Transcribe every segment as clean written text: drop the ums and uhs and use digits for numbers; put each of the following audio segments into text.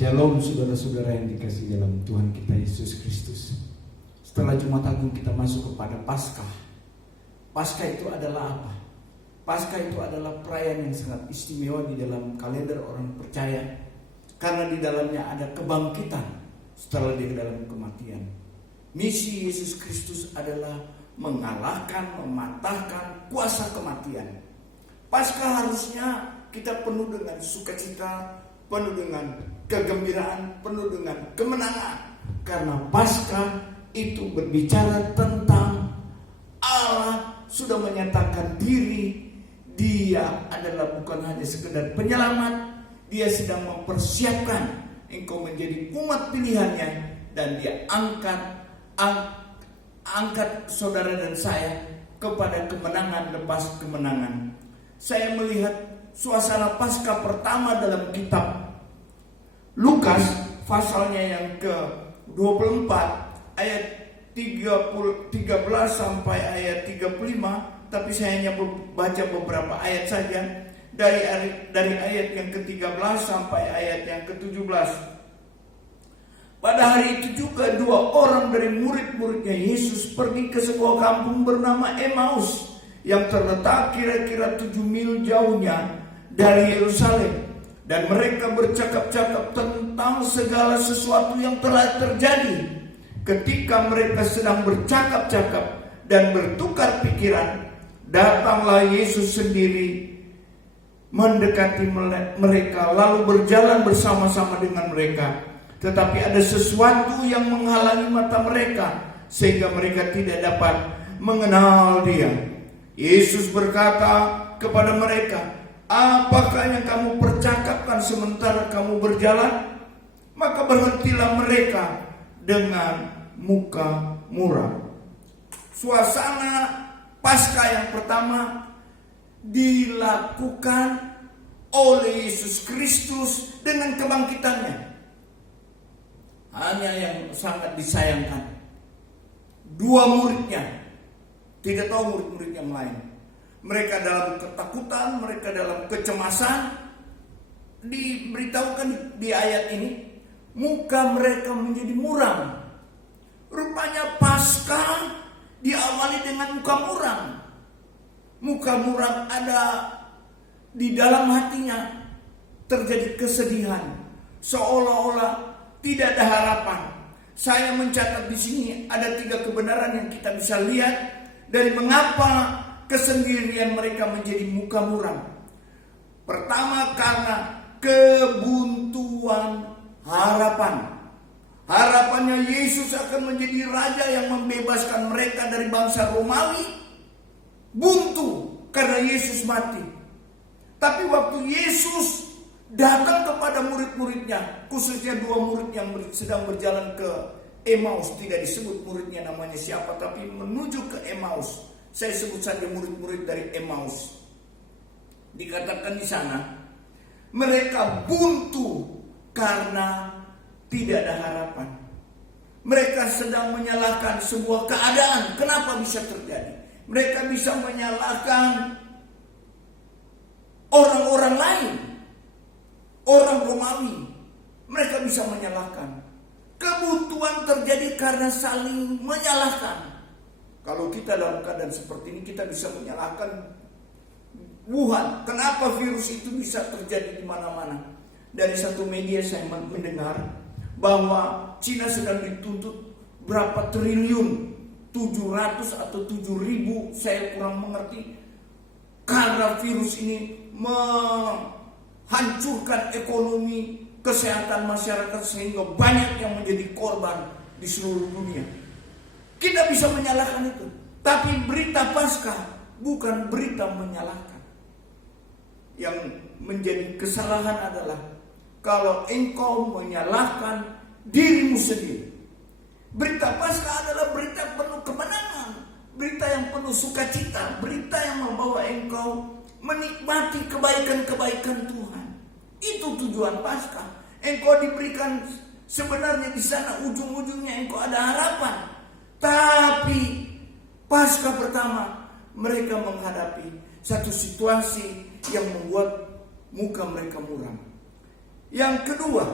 Shalom saudara-saudara yang dikasihi dalam Tuhan kita Yesus Kristus. Setelah Jumat Agung kita masuk kepada Paskah. Paskah itu adalah apa? Paskah itu adalah perayaan yang sangat istimewa di dalam kalender orang percaya. Karena di dalamnya ada kebangkitan setelah di dalam kematian. Misi Yesus Kristus adalah mengalahkan, mematahkan kuasa kematian. Paskah harusnya kita penuh dengan sukacita, penuh dengan kegembiraan, penuh dengan kemenangan. Karena Paskah itu berbicara tentang Allah sudah menyatakan diri. Dia adalah bukan hanya sekedar penyelamat, dia sedang mempersiapkan engkau menjadi umat pilihannya. Dan dia angkat saudara dan saya kepada kemenangan lepas kemenangan. Saya melihat suasana Paskah pertama dalam kitab Lukas pasalnya yang ke-24 ayat 13 sampai ayat 35, tapi saya hanya baca beberapa ayat saja dari ayat yang ke-13 sampai ayat yang ke-17. Pada hari itu juga 2 orang dari murid-muridnya Yesus pergi ke sebuah kampung bernama Emmaus yang terletak kira-kira 7 mil jauhnya dari Yerusalem. Dan mereka bercakap-cakap tentang segala sesuatu yang telah terjadi. Ketika mereka sedang bercakap-cakap dan bertukar pikiran, datanglah Yesus sendiri mendekati mereka lalu berjalan bersama-sama dengan mereka. Tetapi ada sesuatu yang menghalangi mata mereka sehingga mereka tidak dapat mengenal dia. Yesus berkata kepada mereka, "Apakah yang kamu percakapkan sementara kamu berjalan?" Maka berhentilah mereka dengan muka muram. Suasana Paskah yang pertama dilakukan oleh Yesus Kristus dengan kebangkitannya. Hanya yang sangat disayangkan, 2 muridnya tidak tahu murid-murid yang lain. Mereka dalam ketakutan, mereka dalam kecemasan. Diberitahukan di ayat ini, muka mereka menjadi muram. Rupanya Paskah diawali dengan muka muram. Muka muram ada di dalam hatinya, terjadi kesedihan, seolah-olah tidak ada harapan. Saya mencatat di sini ada 3 kebenaran yang kita bisa lihat dari mengapa kesendirian mereka menjadi muka muram. Pertama, karena kebuntuan harapan. Harapannya Yesus akan menjadi raja yang membebaskan mereka dari bangsa Romawi buntu karena Yesus mati. Tapi waktu Yesus datang kepada murid-muridnya, khususnya 2 murid yang sedang berjalan ke Emmaus, tidak disebut muridnya namanya siapa, tapi menuju ke Emmaus. Saya sebut saja murid-murid dari Emmaus. Dikatakan di sana, mereka buntu karena tidak ada harapan. Mereka sedang menyalahkan sebuah keadaan. Kenapa bisa terjadi? Mereka bisa menyalahkan orang-orang lain, orang Romawi. Mereka bisa menyalahkan. Kebuntuan terjadi karena saling menyalahkan. Kalau kita dalam keadaan seperti ini, kita bisa menyalahkan Wuhan. Kenapa virus itu bisa terjadi di mana-mana? Dari satu media saya mendengar bahwa Cina sedang dituntut berapa triliun, 700 atau 7.000, saya kurang mengerti. Karena virus ini menghancurkan ekonomi, kesehatan masyarakat sehingga banyak yang menjadi korban di seluruh dunia. Kita bisa menyalahkan itu, tapi berita Paskah bukan berita menyalahkan. Yang menjadi kesalahan adalah kalau engkau menyalahkan dirimu sendiri. Berita Paskah adalah berita penuh kemenangan, berita yang penuh sukacita, berita yang membawa engkau menikmati kebaikan-kebaikan Tuhan. Itu tujuan Paskah. Engkau diberikan, sebenarnya di sana ujung-ujungnya engkau ada harapan. Tapi Paskah pertama mereka menghadapi satu situasi yang membuat muka mereka muram. Yang kedua,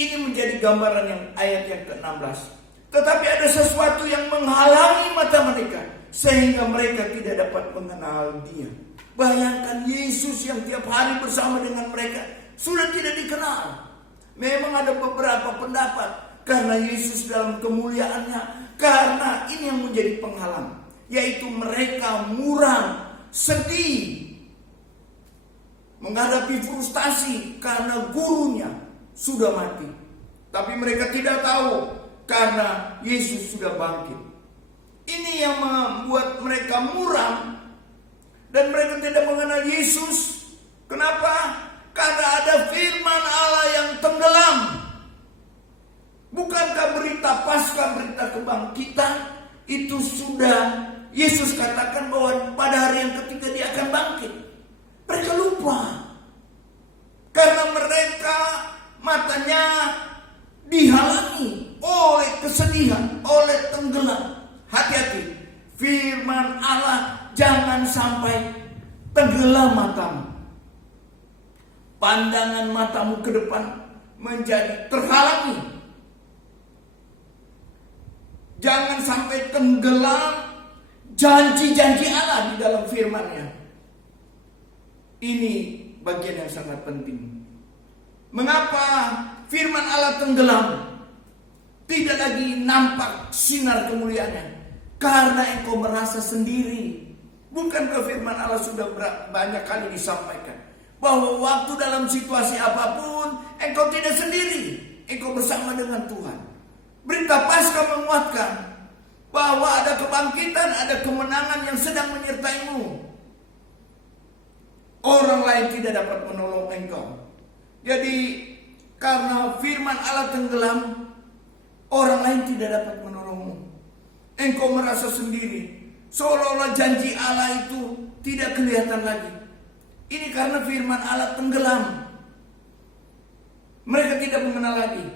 Ini menjadi gambaran yang ayat yang ke-16. Tetapi ada sesuatu yang menghalangi mata mereka, sehingga mereka tidak dapat mengenal Dia. Bayangkan Yesus yang tiap hari bersama dengan mereka sudah tidak dikenal. Memang ada beberapa pendapat karena Yesus dalam kemuliaannya, karena ini yang menjadi penghalang, yaitu mereka muram, sedih, menghadapi frustasi karena gurunya sudah mati. Tapi mereka tidak tahu karena Yesus sudah bangkit. Ini yang membuat mereka muram dan mereka tidak mengenal Yesus. Kenapa? Karena ada firman Allah yang tenggelam. Bukankah berita Paskah, berita kebangkitan itu sudah Yesus katakan bahwa pada hari yang ketiga Dia akan bangkit? Mereka lupa. Karena mereka matanya dihalangi oleh kesedihan, oleh tenggelam. Hati-hati, firman Allah jangan sampai tenggelam matamu. Pandangan matamu ke depan menjadi terhalangi. Jangan sampai tenggelam janji-janji Allah di dalam firman-Nya. Ini bagian yang sangat penting. Mengapa firman Allah tenggelam? Tidak lagi nampak sinar kemuliaannya. Karena engkau merasa sendiri. Bukankah firman Allah sudah banyak kali disampaikan bahwa waktu dalam situasi apapun engkau tidak sendiri, engkau bersama dengan Tuhan. Berita Paskah menguatkan bahwa ada kebangkitan, ada kemenangan yang sedang menyertaimu. Orang lain tidak dapat menolong engkau. Jadi karena firman Allah tenggelam, orang lain tidak dapat menolongmu. Engkau merasa sendiri, seolah-olah janji Allah itu tidak kelihatan lagi. Ini karena firman Allah tenggelam. Mereka tidak mengenal lagi.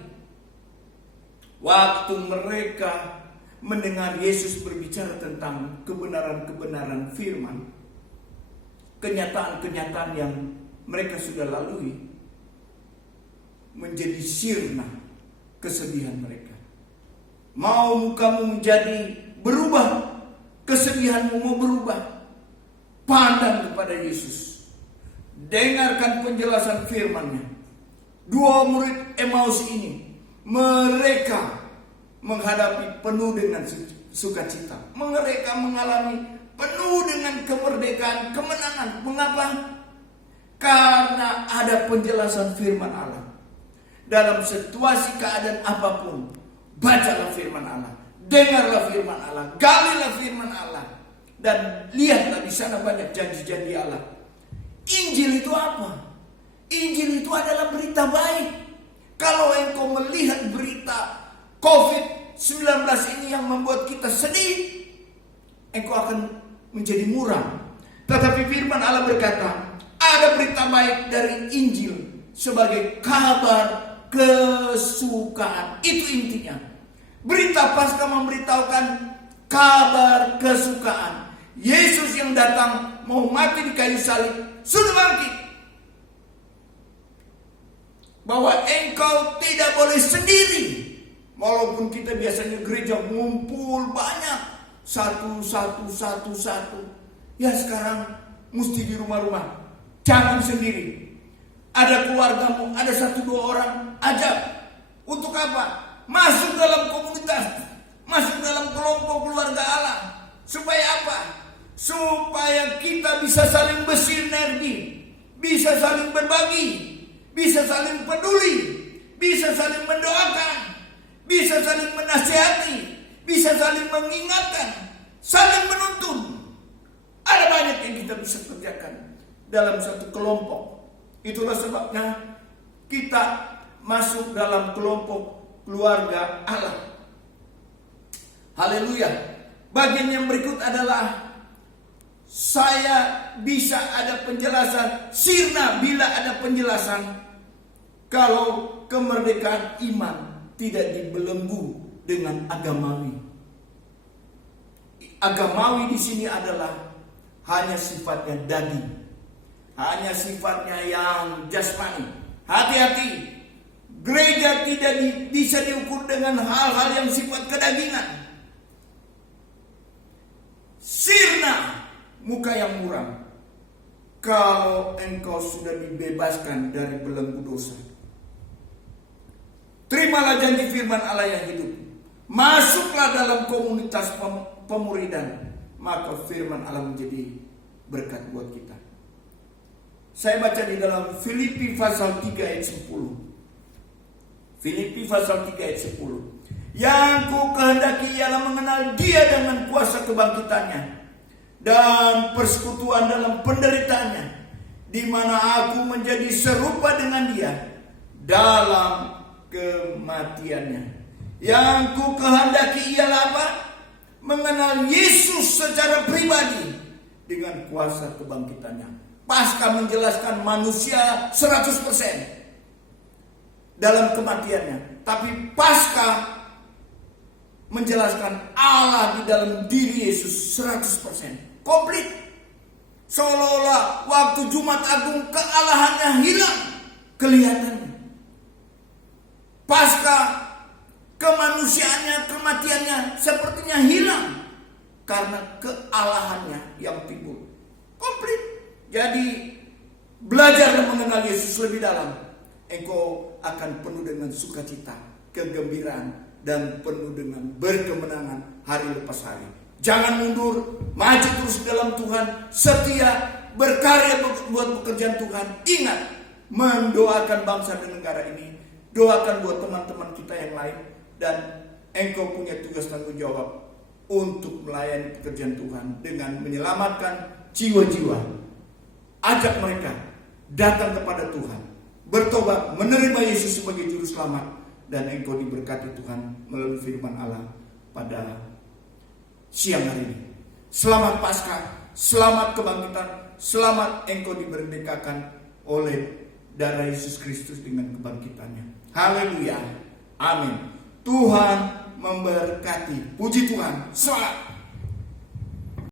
Waktu mereka mendengar Yesus berbicara tentang kebenaran-kebenaran firman, kenyataan-kenyataan yang mereka sudah lalui, menjadi sirna kesedihan mereka. Mau mukamu menjadi berubah, kesedihanmu mau berubah, pandang kepada Yesus. Dengarkan penjelasan firman-Nya. Dua murid Emmaus ini, mereka menghadapi penuh dengan sukacita. Mereka mengalami penuh dengan kemerdekaan, kemenangan. Mengapa? Karena ada penjelasan firman Allah. Dalam situasi keadaan apapun, bacalah firman Allah, dengarlah firman Allah, galilah firman Allah, dan lihatlah di sana banyak janji-janji Allah. Injil itu apa? Injil itu adalah berita baik. Kalau engkau melihat berita COVID-19 ini yang membuat kita sedih, engkau akan menjadi muram. Tetapi firman Allah berkata, ada berita baik dari Injil sebagai kabar kesukaan. Itu intinya. Berita Paskah memberitahukan kabar kesukaan. Yesus yang datang mau mati di kayu salib sudah bangkit. Bahwa engkau tidak boleh sendiri. Walaupun kita biasanya gereja ngumpul banyak, satu. Ya sekarang mesti di rumah-rumah. Jangan sendiri. Ada keluargamu, ada 1-2 orang, ajak. Untuk apa? Masuk dalam komunitas, masuk dalam kelompok keluarga Allah. Supaya apa? Supaya kita bisa saling bersinergi, bisa saling berbagi, bisa saling peduli, bisa saling mendoakan, bisa saling menasihati, bisa saling mengingatkan, saling menuntun. Ada banyak yang kita bisa kerjakan dalam satu kelompok. Itulah sebabnya kita masuk dalam kelompok keluarga Allah. Haleluya. Bagian yang berikut adalah saya bisa ada penjelasan sirna bila ada penjelasan kalau kemerdekaan iman tidak dibelenggu dengan agamawi. Agamawi di sini adalah hanya sifatnya daging, hanya sifatnya yang jasmani. Hati-hati, Gereja tidak bisa diukur dengan hal-hal yang sifat kedagingan. Sirna muka yang muram kalau engkau sudah dibebaskan dari belenggu dosa. Terimalah janji firman Allah yang hidup. Masuklah dalam komunitas pemuridan, maka firman Allah menjadi berkat buat kita. Saya baca di dalam Filipi pasal 3 ayat 10. Filipi pasal 3 ayat 10. Yang ku kehendaki ialah mengenal Dia dengan kuasa kebangkitannya dan persekutuan dalam penderitaannya, di mana aku menjadi serupa dengan Dia dalam kematiannya. Yang ku kehendaki ialah apa? Mengenal Yesus secara pribadi dengan kuasa kebangkitannya. Pasca menjelaskan manusia 100% dalam kematiannya, tapi pasca menjelaskan Allah di dalam diri Yesus 100%, komplit. Seolah-olah waktu Jumat Agung kealahannya hilang kelihatannya. Pasca kemanusiaannya, kematiannya sepertinya hilang karena kealahannya yang timbul. Komplit. Jadi belajar dan mengenal Yesus lebih dalam, engkau akan penuh dengan sukacita, kegembiraan, dan penuh dengan berkemenangan hari lepas hari. Jangan mundur, maju terus dalam Tuhan, setia, berkarya buat pekerjaan Tuhan. Ingat, mendoakan bangsa dan negara ini, doakan buat teman-teman kita yang lain, dan engkau punya tugas tanggung jawab untuk melayani pekerjaan Tuhan dengan menyelamatkan jiwa-jiwa. Ajak mereka datang kepada Tuhan, bertobat, menerima Yesus sebagai juru selamat, dan engkau diberkati Tuhan melalui firman Allah pada siang hari ini. Selamat Paskah, selamat kebangkitan, selamat engkau diberdekakan oleh darah Yesus Kristus dengan kebangkitannya. Haleluya, amin. Tuhan memberkati. Puji Tuhan. Selamat.